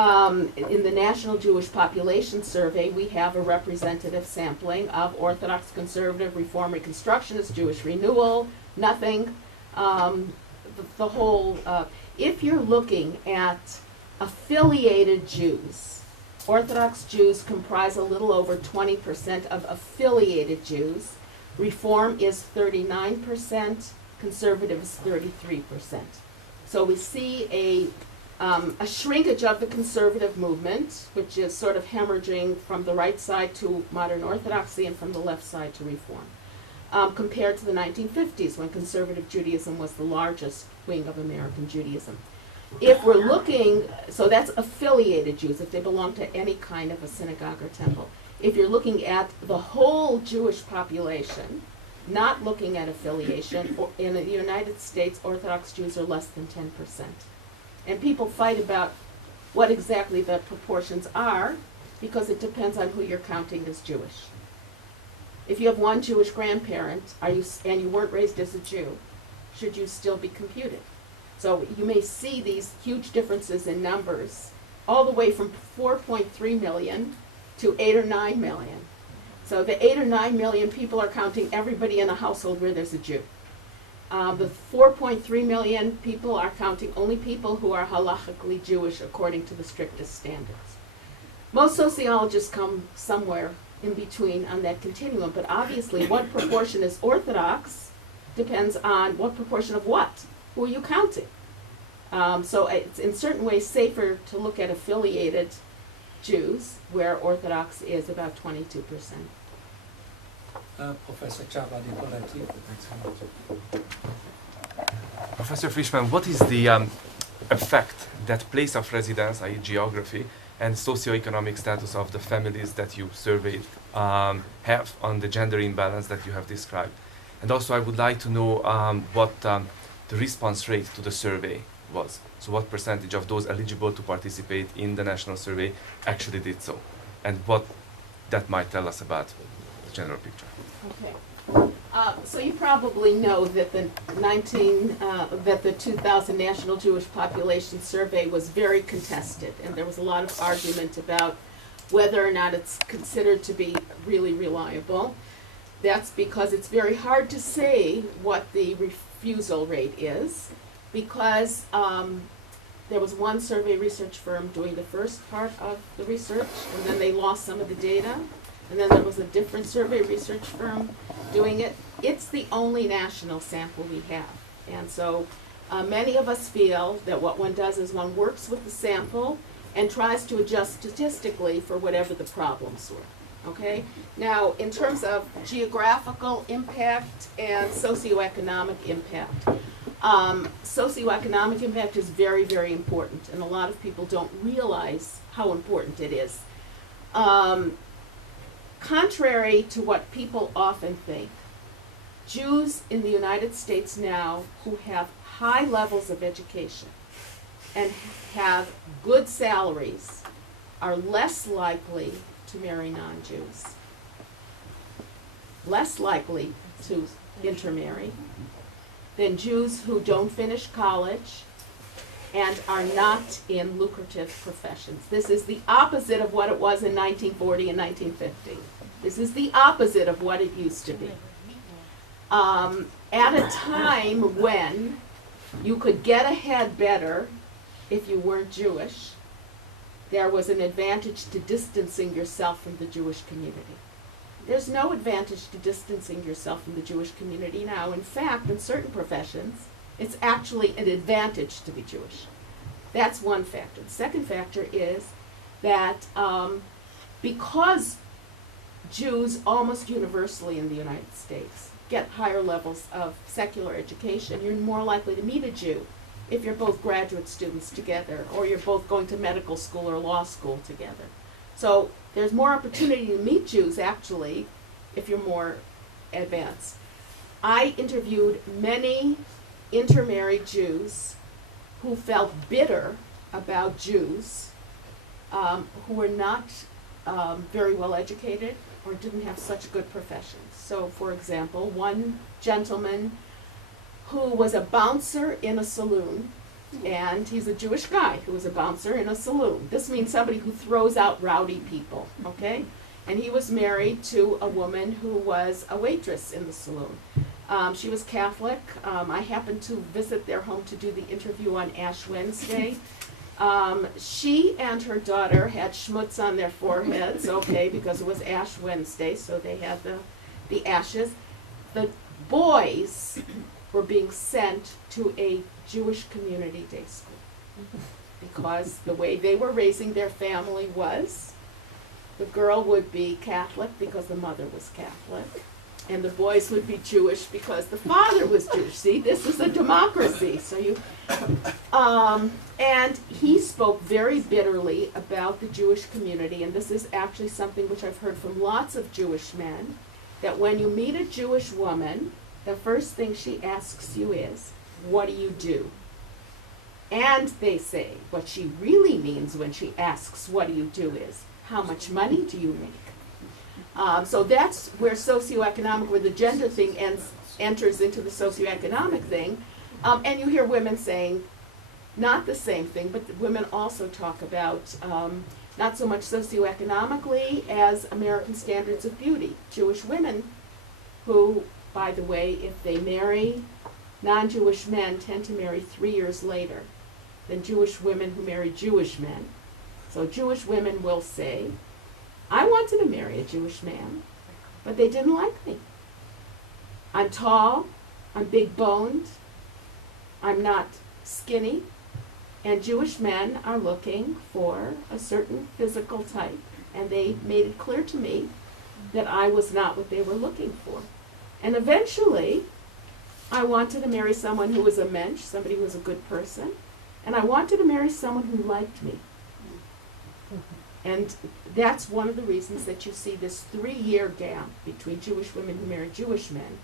In the National Jewish Population Survey, we have a representative sampling of Orthodox, Conservative, Reform, Reconstructionist, Jewish Renewal, nothing. The whole, if you're looking at affiliated Jews, Orthodox Jews comprise a little over 20% of affiliated Jews. Reform is 39%, Conservative is 33%. So we see a shrinkage of the conservative movement, which is sort of hemorrhaging from the right side to modern Orthodoxy and from the left side to Reform, compared to the 1950s when conservative Judaism was the largest wing of American Judaism. If we're looking, so that's affiliated Jews, if they belong to any kind of a synagogue or temple. If you're looking at the whole Jewish population, not looking at affiliation, in the United States, Orthodox Jews are less than 10%. And people fight about what exactly the proportions are because it depends on who you're counting as Jewish. If you have one Jewish grandparent and you weren't raised as a Jew, should you still be computed? So you may see these huge differences in numbers, all the way from 4.3 million to 8 or 9 million. So the 8 or 9 million people are counting everybody in a household where there's a Jew. The 4.3 million people are counting only people who are halachically Jewish according to the strictest standards. Most sociologists come somewhere in between on that continuum, but obviously what proportion is Orthodox depends on what proportion of what. Who are you counting? So it's in certain ways safer to look at affiliated Jews, where Orthodox is about 22%. Professor Chabad, thanks so much. Professor Fishman, what is the effect that place of residence, i.e. geography, and socioeconomic status of the families that you surveyed have on the gender imbalance that you have described? And also I would like to know what the response rate to the survey was. So what percentage of those eligible to participate in the national survey actually did so? And what that might tell us about the general picture. Okay. So you probably know that the 2000 National Jewish Population Survey was very contested, and there was a lot of argument about whether or not it's considered to be really reliable. That's because it's very hard to say what the refusal rate is, because there was one survey research firm doing the first part of the research, and then they lost some of the data. And then there was a different survey research firm doing it. It's the only national sample we have. And so many of us feel that what one does is one works with the sample and tries to adjust statistically for whatever the problems were. Okay? Now, in terms of geographical impact and socioeconomic impact, socioeconomic impact is very, very important, and a lot of people don't realize how important it is. Contrary to what people often think, Jews in the United States now who have high levels of education and have good salaries are less likely to marry non-Jews, less likely to intermarry than Jews who don't finish college and are not in lucrative professions. This is the opposite of what it was in 1940 and 1950. This is the opposite of what it used to be. At a time when you could get ahead better if you weren't Jewish, there was an advantage to distancing yourself from the Jewish community. There's no advantage to distancing yourself from the Jewish community now. In fact, in certain professions, it's actually an advantage to be Jewish. That's one factor. The second factor is that because Jews almost universally in the United States get higher levels of secular education, you're more likely to meet a Jew if you're both graduate students together, or you're both going to medical school or law school together. So there's more opportunity to meet Jews, actually, if you're more advanced. I interviewed many intermarried Jews who felt bitter about Jews who were not very well educated or didn't have such good professions. So, for example, one gentleman who was a bouncer in a saloon And he's a Jewish guy who was a bouncer in a saloon. This means somebody who throws out rowdy people, okay? And he was married to a woman who was a waitress in the saloon. She was Catholic. I happened to visit their home to do the interview on Ash Wednesday. She and her daughter had schmutz on their foreheads, okay, because it was Ash Wednesday, so they had the ashes. The boys were being sent to a Jewish community day school because the way they were raising their family was the girl would be Catholic because the mother was Catholic, and the boys would be Jewish because the father was Jewish. See, this is a democracy. So and he spoke very bitterly about the Jewish community, and this is actually something which I've heard from lots of Jewish men, that when you meet a Jewish woman, the first thing she asks you is, what do you do? And they say, what she really means when she asks, what do you do, is, how much money do you make? So that's where socioeconomic, where the gender thing enters into the socioeconomic thing. And you hear women saying, not the same thing, but women also talk about not so much socioeconomically as American standards of beauty. Jewish women who, by the way, if they marry non-Jewish men, tend to marry 3 years later than Jewish women who marry Jewish men. So Jewish women will say, I wanted to marry a Jewish man, but they didn't like me. I'm tall, I'm big-boned, I'm not skinny, and Jewish men are looking for a certain physical type, and they made it clear to me that I was not what they were looking for. And eventually, I wanted to marry someone who was a mensch, somebody who was a good person, and I wanted to marry someone who liked me. And that's one of the reasons that you see this 3-year gap between Jewish women who marry Jewish men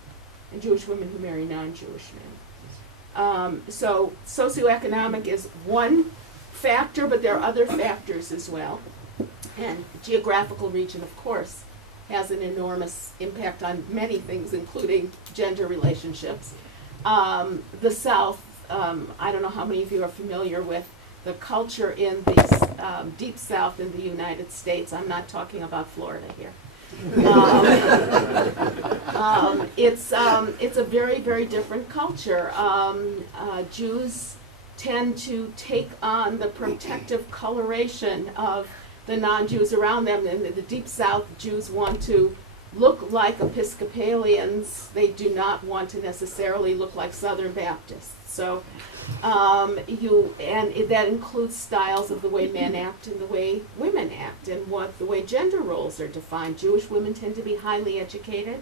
and Jewish women who marry non-Jewish men. So socioeconomic is one factor, but there are other factors as well. And geographical region, of course, has an enormous impact on many things, including gender relationships. The South, I don't know how many of you are familiar with the culture in the deep South in the United States. I'm not talking about Florida here. It's a very, very different culture. Jews tend to take on the protective coloration of the non-Jews around them. In the deep South, Jews want to look like Episcopalians. They do not want to necessarily look like Southern Baptists. So that includes styles of the way men act and the way women act, and the way gender roles are defined. Jewish women tend to be highly educated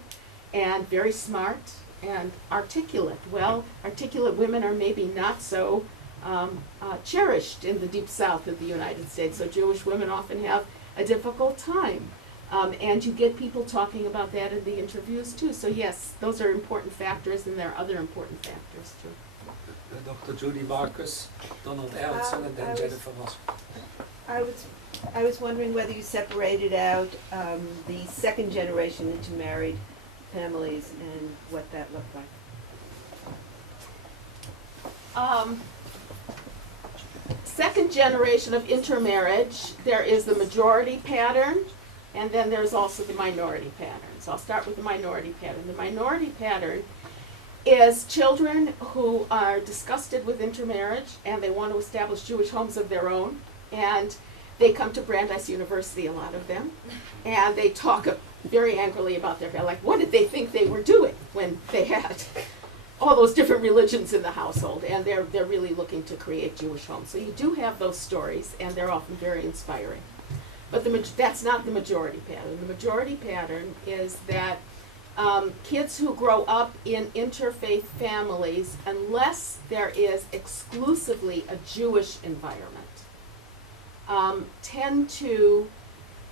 and very smart and articulate. Well, articulate women are maybe not so cherished in the deep South of the United States, so Jewish women often have a difficult time. And you get people talking about that in the interviews too. So yes, those are important factors, and there are other important factors too. Dr. Judy Marcus, Donald Ellison, and then Jennifer Moss. I was wondering whether you separated out the second generation intermarried families and what that looked like. Second generation of intermarriage, there is the majority pattern, and then there's also the minority pattern. So I'll start with the minority pattern. The minority pattern is children who are disgusted with intermarriage and they want to establish Jewish homes of their own, and they come to Brandeis University, a lot of them, and they talk very angrily about their family. Like, what did they think they were doing when they had all those different religions in the household? And they're really looking to create Jewish homes. So you do have those stories, and they're often very inspiring. But that's not the majority pattern. The majority pattern is that kids who grow up in interfaith families, unless there is exclusively a Jewish environment, tend to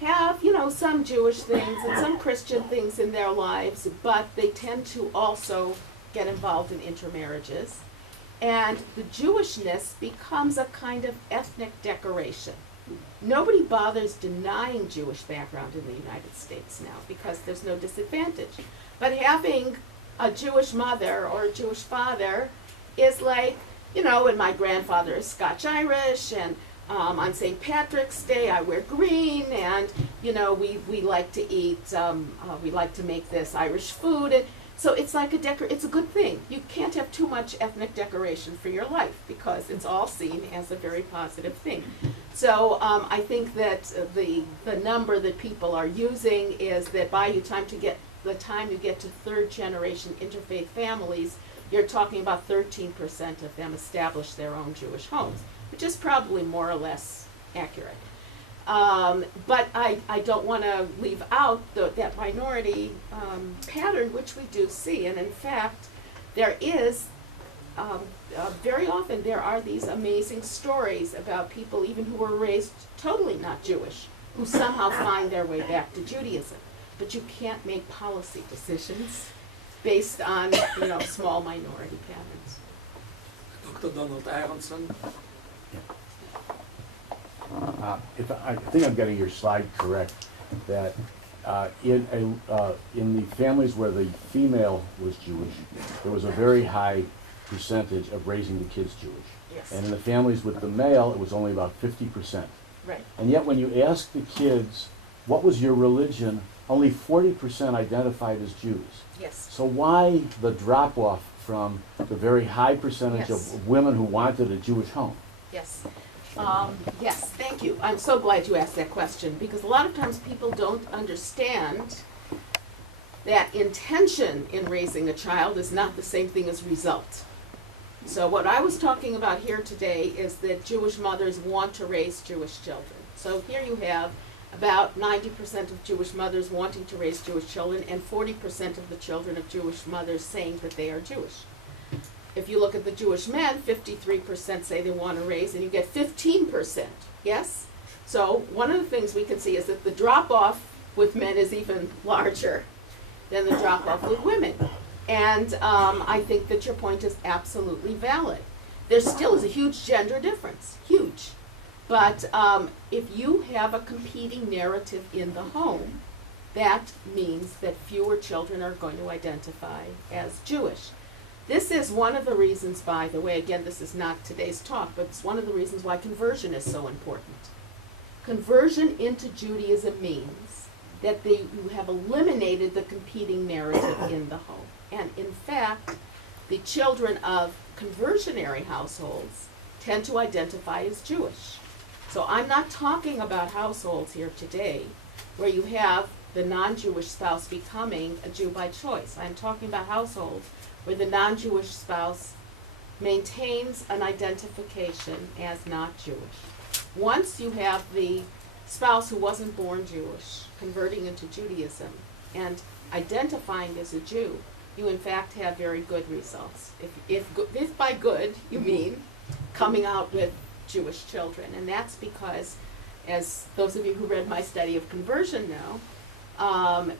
have, some Jewish things and some Christian things in their lives, but they tend to also get involved in intermarriages. And the Jewishness becomes a kind of ethnic decoration. Nobody bothers denying Jewish background in the United States now because there's no disadvantage. But having a Jewish mother or a Jewish father is like you know, and my grandfather is Scotch-Irish, and on St. Patrick's Day I wear green, and, you know, we like to eat, we like to make this Irish food. And so it's like it's a good thing. You can't have too much ethnic decoration for your life because it's all seen as a very positive thing. So I think that the number that people are using is that by the time you get to third generation interfaith families, you're talking about 13% of them establish their own Jewish homes, which is probably more or less accurate. But I don't want to leave out that minority pattern, which we do see. And in fact, there is, very often there are these amazing stories about people even who were raised totally not Jewish, who somehow find their way back to Judaism. But you can't make policy decisions based on, you know, small minority patterns. Dr. Donald Aronson. If I think I'm getting your slide correct, that in the families where the female was Jewish, there was a very high percentage of raising the kids Jewish. Yes. And in the families with the male, it was only about 50%. Right. And yet when you ask the kids, what was your religion, only 40% identified as Jews. Yes. So why the drop-off from the very high percentage Yes. of women who wanted a Jewish home? Yes. Yes, thank you. I'm so glad you asked that question, because a lot of times people don't understand that intention in raising a child is not the same thing as result. So what I was talking about here today is that Jewish mothers want to raise Jewish children. So here you have about 90% of Jewish mothers wanting to raise Jewish children, and 40% of the children of Jewish mothers saying that they are Jewish. If you look at the Jewish men, 53% say they want to raise, and you get 15%, yes? So one of the things we can see is that the drop-off with men is even larger than the drop-off with women. And I think that your point is absolutely valid. There still is a huge gender difference, huge. But if you have a competing narrative in the home, that means that fewer children are going to identify as Jewish. This is one of the reasons, by the way, again, this is not today's talk, but it's one of the reasons why conversion is so important. Conversion into Judaism means that you have eliminated the competing narrative in the home. And in fact, the children of conversionary households tend to identify as Jewish. So I'm not talking about households here today where you have the non-Jewish spouse becoming a Jew by choice. I'm talking about households where the non-Jewish spouse maintains an identification as not Jewish. Once you have the spouse who wasn't born Jewish converting into Judaism and identifying as a Jew, you in fact have very good results. If by good you mean coming out with Jewish children. And that's because, as those of you who read my study of conversion know,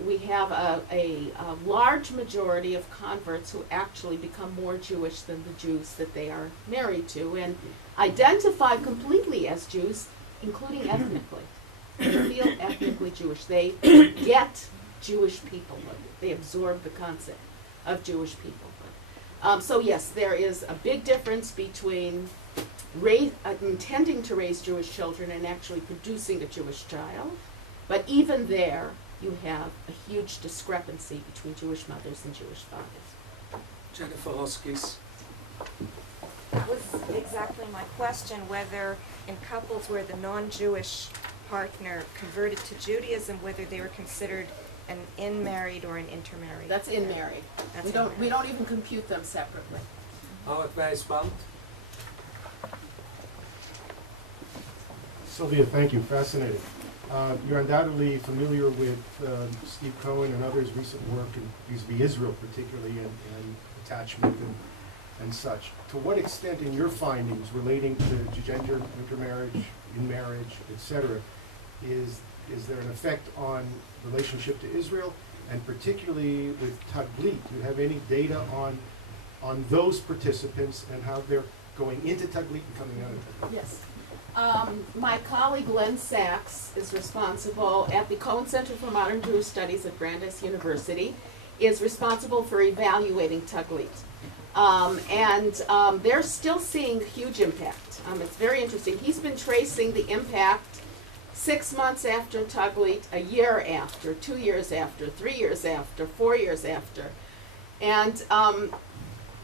we have a large majority of converts who actually become more Jewish than the Jews that they are married to, and identify completely as Jews, including ethnically. They feel ethnically Jewish. They get Jewish peoplehood. They absorb the concept of Jewish peoplehood. So yes, there is a big difference between intending to raise Jewish children and actually producing a Jewish child. But even there, you have a huge discrepancy between Jewish mothers and Jewish fathers. Jennifer Hoskis. That was exactly my question, whether in couples where the non-Jewish partner converted to Judaism, whether they were considered an in-married or an intermarried. That's in married. That's We don't even compute them separately. Howard Wijsband. Sylvia, thank you. Fascinating. You're undoubtedly familiar with Steve Cohen and others' recent work in vis-a-vis Israel, particularly, and attachment and such. To what extent, in your findings relating to gender intermarriage, in marriage, etc., is there an effect on relationship to Israel, and particularly with Taglit? Do you have any data on those participants and how they're going into Taglit and coming out of Taglit? Yes. My colleague Len Sachs is responsible at the Cohen Center for Modern Jewish Studies at Brandeis University, is responsible for evaluating Taglit. They're still seeing huge impact. It's very interesting. He's been tracing the impact 6 months after Taglit, a year after, 2 years after, 3 years after, 4 years after. And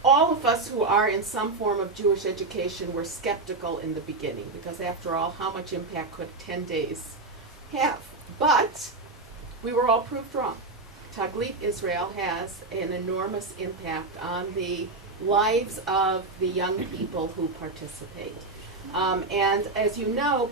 all of us who are in some form of Jewish education were skeptical in the beginning, because after all, how much impact could 10 days have? But we were all proved wrong. Taglit Israel has an enormous impact on the lives of the young people who participate. And as you know,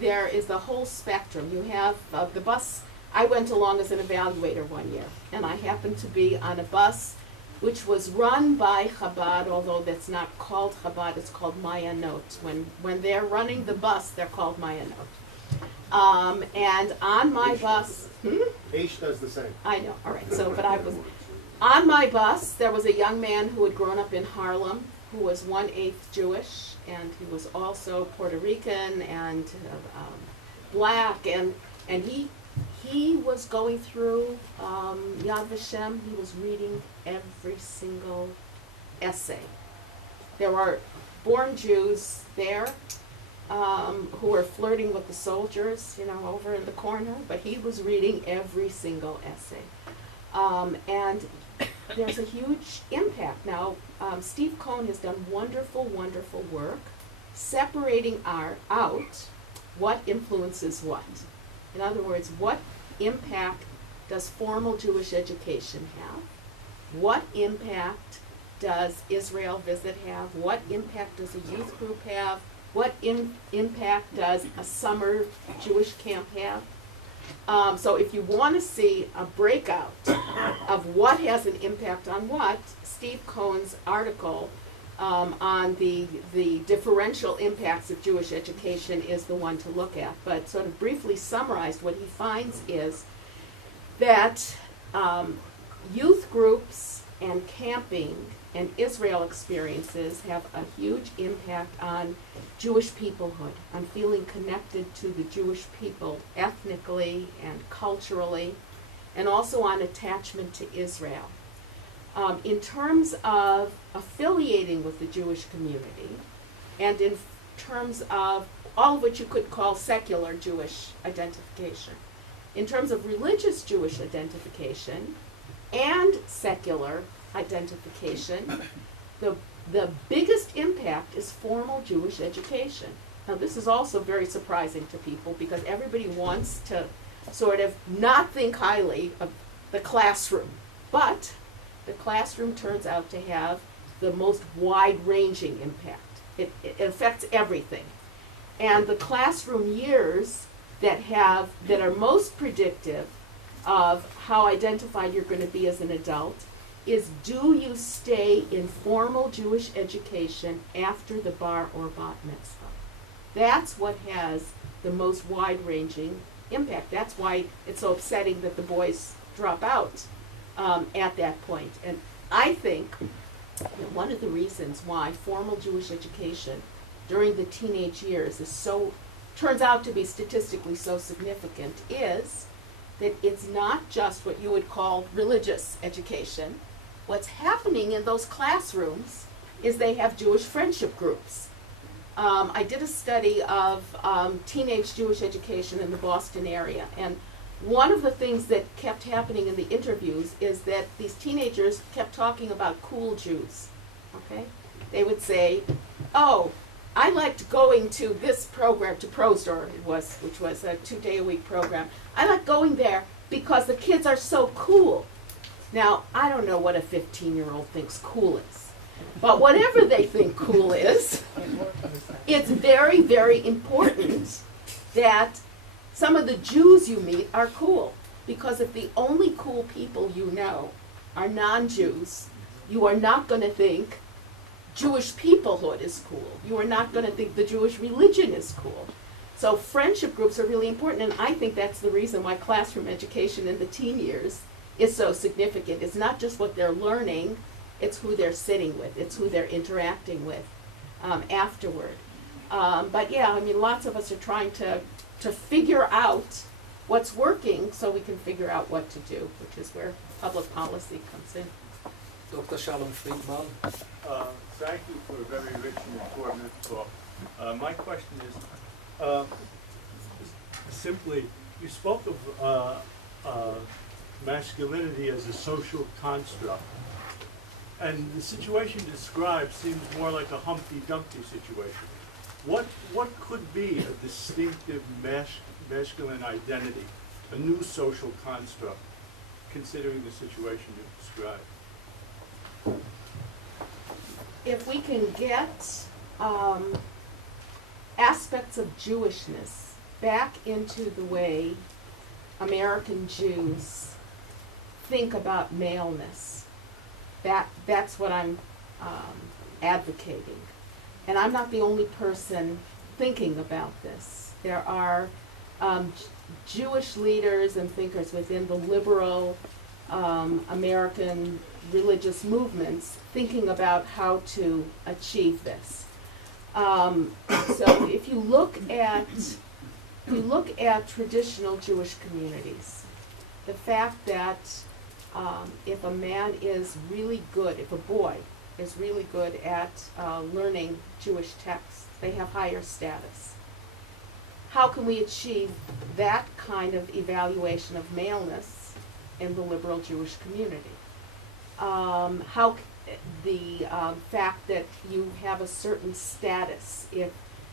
there is the whole spectrum. You have the bus. I went along as an evaluator one year, and I happened to be on a bus which was run by Chabad, although that's not called Chabad, it's called Mayanot. When they're running the bus, they're called Mayanot. And on my bus, Aish does the same. I know, all right, but I was, on my bus, there was a young man who had grown up in Harlem, who was 1/8 Jewish, and he was also Puerto Rican and black, and he was going through Yad Vashem. He was reading every single essay. There were born Jews there who were flirting with the soldiers, over in the corner, but he was reading every single essay. And there's a huge impact. Now, Steve Cohn has done wonderful, wonderful work separating out what influences what. In other words, what impact does formal Jewish education have? What impact does Israel Visit have? What impact does a youth group have? What impact does a summer Jewish camp have? So if you want to see a breakout of what has an impact on what, Steve Cohen's article on the differential impacts of Jewish education is the one to look at. But sort of briefly summarized, what he finds is that youth groups and camping and Israel experiences have a huge impact on Jewish peoplehood, on feeling connected to the Jewish people ethnically and culturally, and also on attachment to Israel. In terms of affiliating with the Jewish community, and in terms of all of what you could call secular Jewish identification, in terms of religious Jewish identification and secular identification, the biggest impact is formal Jewish education. Now, this is also very surprising to people because everybody wants to sort of not think highly of the classroom, but the classroom turns out to have the most wide-ranging impact. It affects everything. And the classroom years that are most predictive of how identified you're going to be as an adult is, do you stay in formal Jewish education after the bar or bat mitzvah? That's what has the most wide-ranging impact. That's why it's so upsetting that the boys drop out at that point. And I think that one of the reasons why formal Jewish education during the teenage years turns out to be statistically so significant is that it's not just what you would call religious education. What's happening in those classrooms is they have Jewish friendship groups. I did a study of teenage Jewish education in the Boston area, and one of the things that kept happening in the interviews is that these teenagers kept talking about cool Jews, okay? They would say, oh, I liked going to this program, to ProStore which was a 2-day-a-week program. I like going there because the kids are so cool. Now, I don't know what a 15-year-old thinks cool is, but whatever they think cool is, it's very, very important that some of the Jews you meet are cool, because if the only cool people you know are non-Jews, you are not going to think Jewish peoplehood is cool. You are not going to think the Jewish religion is cool. So friendship groups are really important, and I think that's the reason why classroom education in the teen years is so significant. It's not just what they're learning, it's who they're sitting with, it's who they're interacting with afterward. But yeah, I mean, lots of us are trying to figure out what's working so we can figure out what to do, which is where public policy comes in. Dr. Shalom Friedman. Thank you for a very rich and informative talk. My question is, simply, you spoke of masculinity as a social construct, and the situation described seems more like a Humpty Dumpty situation. What could be a distinctive masculine identity, a new social construct, considering the situation you described? If we can get aspects of Jewishness back into the way American Jews think about maleness, that's what I'm advocating. And I'm not the only person thinking about this. There are Jewish leaders and thinkers within the liberal American religious movements thinking about how to achieve this. So if you look at traditional Jewish communities, the fact that if a man is really good, if a boy is really good at learning Jewish texts, they have higher status. How can we achieve that kind of evaluation of maleness in the liberal Jewish community? The fact that you have a certain status if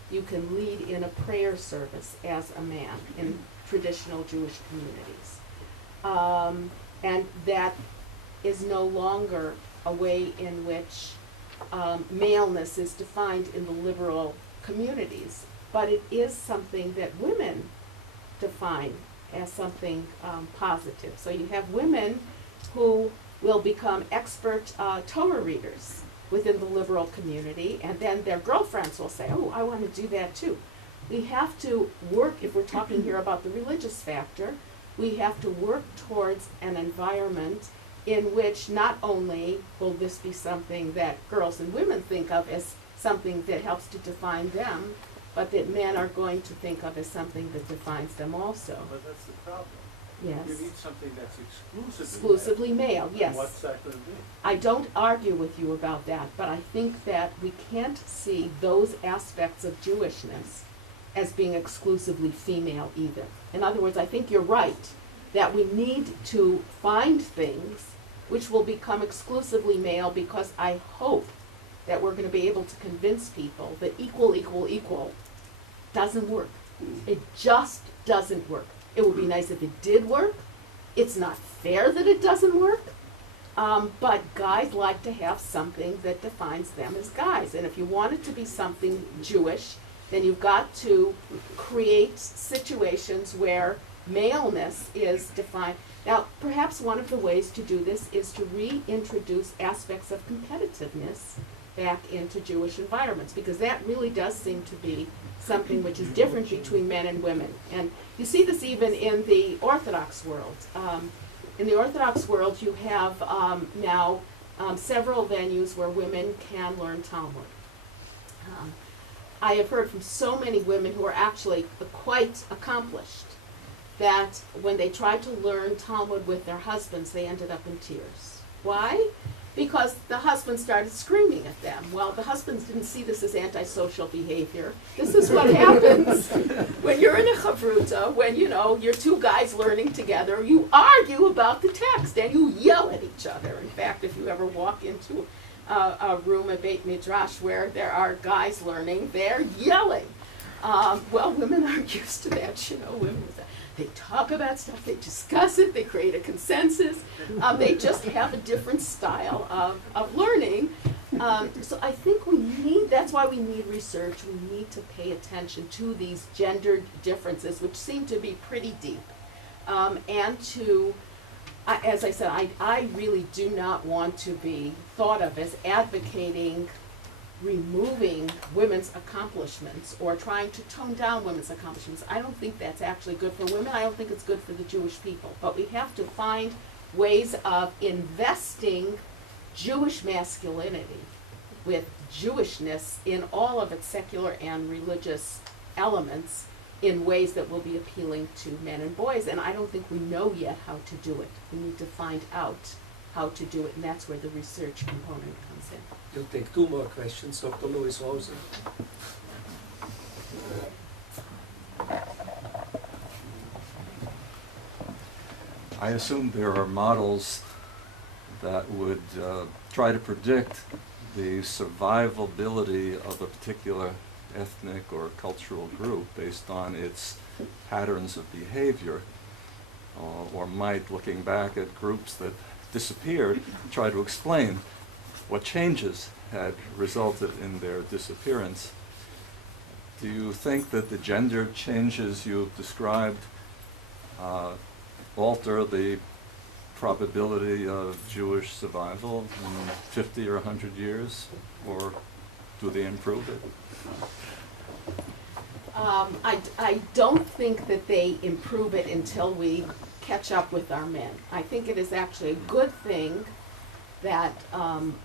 you can lead in a prayer service as a man in traditional Jewish communities. And that is no longer a way in which maleness is defined in the liberal communities, but it is something that women define as something positive. So you have women who will become expert Torah readers within the liberal community, and then their girlfriends will say, oh, I want to do that too. We have to work, if we're talking here about the religious factor, we have to work towards an environment in which not only will this be something that girls and women think of as something that helps to define them, but that men are going to think of as something that defines them also. But that's the problem. Yes. You need something that's Exclusively male, yes. And what's that going to be? I don't argue with you about that, but I think that we can't see those aspects of Jewishness as being exclusively female either. In other words, I think you're right that we need to find things which will become exclusively male, because I hope that we're going to be able to convince people that equal doesn't work. It just doesn't work. It would be nice if it did work. It's not fair that it doesn't work. But guys like to have something that defines them as guys. And if you want it to be something Jewish, then you've got to create situations where maleness is defined. Now, perhaps one of the ways to do this is to reintroduce aspects of competitiveness back into Jewish environments, because that really does seem to be something which is different between men and women. And you see this even in the Orthodox world. In the Orthodox world, you have now several venues where women can learn Talmud. I have heard from so many women who are actually quite accomplished that when they tried to learn Talmud with their husbands, they ended up in tears. Why? Because the husband started screaming at them. Well, the husbands didn't see this as antisocial behavior. This is what happens when you're in a chavruta, when, you know, you're two guys learning together, you argue about the text and you yell at each other. In fact, if you ever walk into a room, a Beit Midrash, where there are guys learning, they're yelling. Well, women aren't used to that, you know. Women, they talk about stuff, they discuss it, they create a consensus. They just have a different style of learning. So I think that's why we need research. We need to pay attention to these gendered differences, which seem to be pretty deep. And to, as I said, I really do not want to be thought of as advocating removing women's accomplishments or trying to tone down women's accomplishments. I don't think that's actually good for women. I don't think it's good for the Jewish people. But we have to find ways of investing Jewish masculinity with Jewishness in all of its secular and religious elements in ways that will be appealing to men and boys. And I don't think we know yet how to do it. We need to find out how to do it, and that's where the research component comes in. You'll take 2 more questions, Dr. Louis Rosen. I assume there are models that would try to predict the survivability of a particular ethnic or cultural group based on its patterns of behavior, or might, looking back at groups that disappeared, try to explain what changes had resulted in their disappearance. Do you think that the gender changes you've described alter the probability of Jewish survival in 50 or 100 years, or do they improve it? I don't think that they improve it until we catch up with our men. I think it is actually a good thing that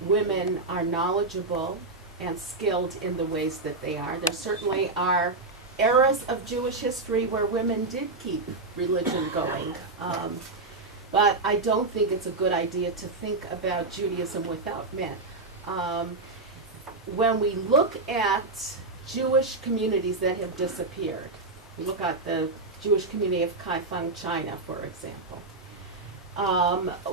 women are knowledgeable and skilled in the ways that they are. There certainly are eras of Jewish history where women did keep religion going. But I don't think it's a good idea to think about Judaism without men. When we look at Jewish communities that have disappeared, we look at the Jewish community of Kaifeng, China, for example.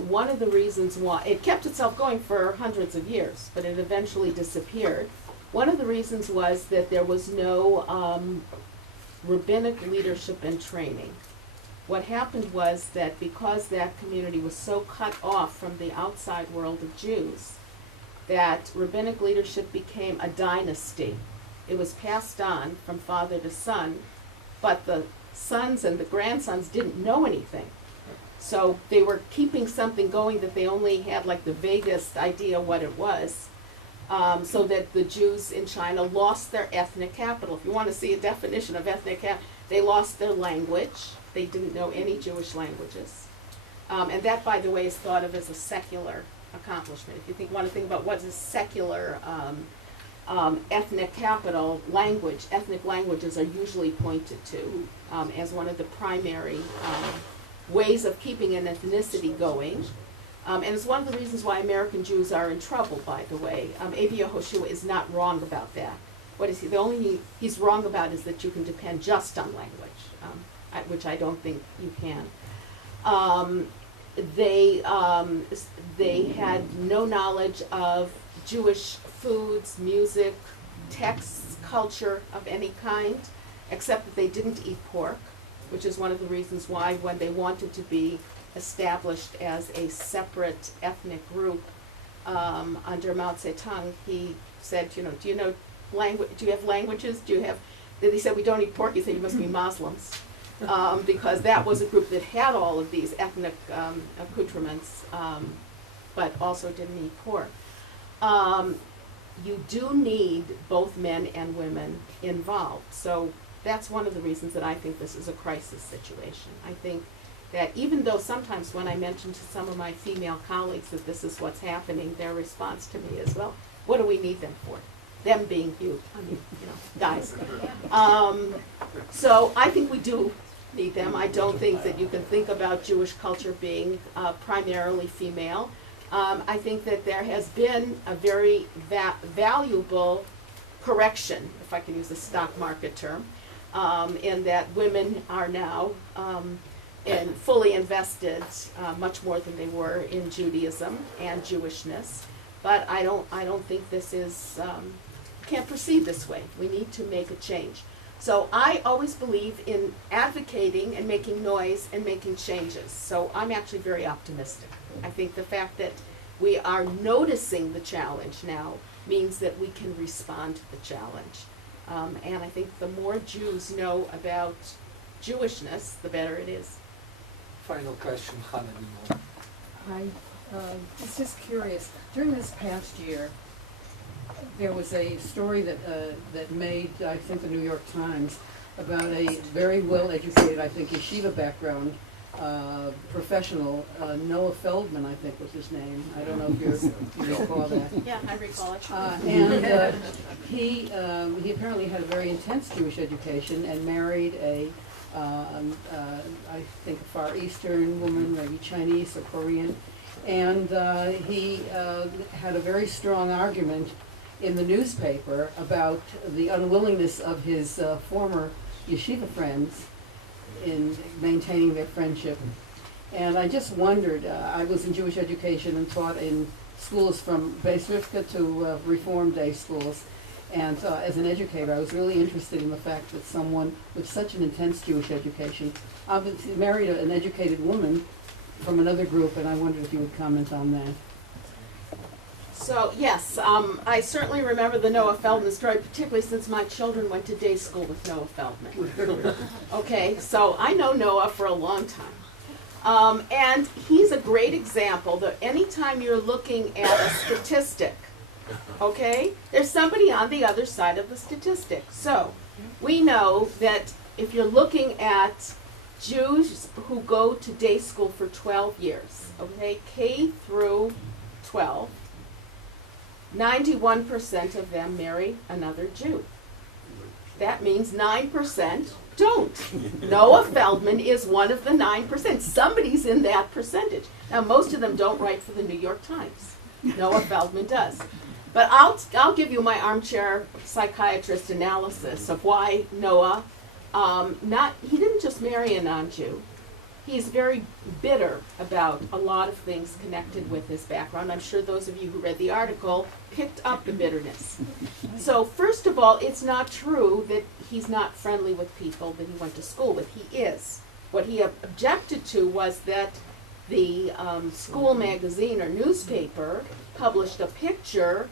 One of the reasons why it kept itself going for hundreds of years, but it eventually disappeared. One of the reasons was that there was no rabbinic leadership and training. What happened was that because that community was so cut off from the outside world of Jews, that rabbinic leadership became a dynasty. It was passed on from father to son, but the sons and the grandsons didn't know anything. So they were keeping something going that they only had like the vaguest idea what it was, so that the Jews in China lost their ethnic capital. If you want to see a definition of ethnic capital, they lost their language. They didn't know any Jewish languages. And that, by the way, is thought of as a secular accomplishment. If you want to think about what's a secular ethnic capital, ethnic languages are usually pointed to as one of the primary ways of keeping an ethnicity going. And it's one of the reasons why American Jews are in trouble, by the way. Avi Yehoshua is not wrong about that. What is he? The only thing he's wrong about is that you can depend just on language, which I don't think you can. They had no knowledge of Jewish foods, music, texts, culture of any kind, except that they didn't eat pork, which is one of the reasons why when they wanted to be established as a separate ethnic group under Mao Zedong, he said, do you know language? Do you have languages? Then he said, we don't eat pork. He said, you must be Muslims. Because that was a group that had all of these ethnic accoutrements, but also didn't eat pork. You do need both men and women involved. So that's one of the reasons that I think this is a crisis situation. I think that even though sometimes when I mention to some of my female colleagues that this is what's happening, their response to me is, well, what do we need them for? Them being guys. So I think we do need them. I don't think that you can think about Jewish culture being primarily female. I think that there has been a very valuable correction, if I can use the stock market term, in that women are now fully invested much more than they were in Judaism and Jewishness. But I don't think this is can't proceed this way. We need to make a change. So I always believe in advocating and making noise and making changes. So I'm actually very optimistic. I think the fact that we are noticing the challenge now means that we can respond to the challenge. And I think the more Jews know about Jewishness, the better it is. Final question, Hannah. I was just curious. During this past year, there was a story that made, I think, the New York Times about a very well-educated, I think, yeshiva background professional, Noah Feldman, I think was his name. I don't know if you recall that. Yeah, I recall it. And he apparently had a very intense Jewish education and married I think, a Far Eastern woman, maybe Chinese or Korean. And he had a very strong argument in the newspaper about the unwillingness of his former yeshiva friends in maintaining their friendship. And I just wondered, I was in Jewish education and taught in schools from Beis Rivkah to Reform Day schools. And as an educator, I was really interested in the fact that someone with such an intense Jewish education obviously married an educated woman from another group, and I wondered if you would comment on that. So, yes, I certainly remember the Noah Feldman story, particularly since my children went to day school with Noah Feldman. Okay, so I know Noah for a long time. And he's a great example that anytime you're looking at a statistic, okay, there's somebody on the other side of the statistic. So, we know that if you're looking at Jews who go to day school for 12 years, okay, K through 12, 91% of them marry another Jew. That means 9% don't. Noah Feldman is one of the 9%. Somebody's in that percentage. Now, most of them don't write for the New York Times. Noah Feldman does. But I'll give you my armchair psychiatrist analysis of why Noah, he didn't just marry a non-Jew. He's very bitter about a lot of things connected with his background. I'm sure those of you who read the article picked up the bitterness. So first of all, it's not true that he's not friendly with people that he went to school with. He is. What he objected to was that the school magazine or newspaper published a picture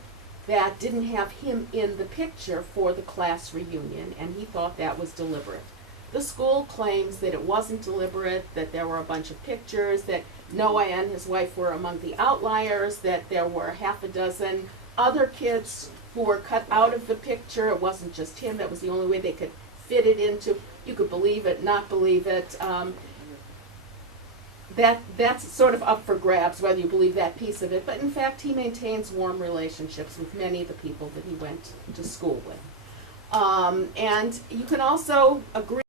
that didn't have him in the picture for the class reunion, and he thought that was deliberate. The school claims that it wasn't deliberate, that there were a bunch of pictures, that Noah and his wife were among the outliers, that there were half a dozen other kids who were cut out of the picture. It wasn't just him. That was the only way they could fit it into. You could believe it, not believe it. That's sort of up for grabs, whether you believe that piece of it. But in fact, he maintains warm relationships with many of the people that he went to school with. And you can also agree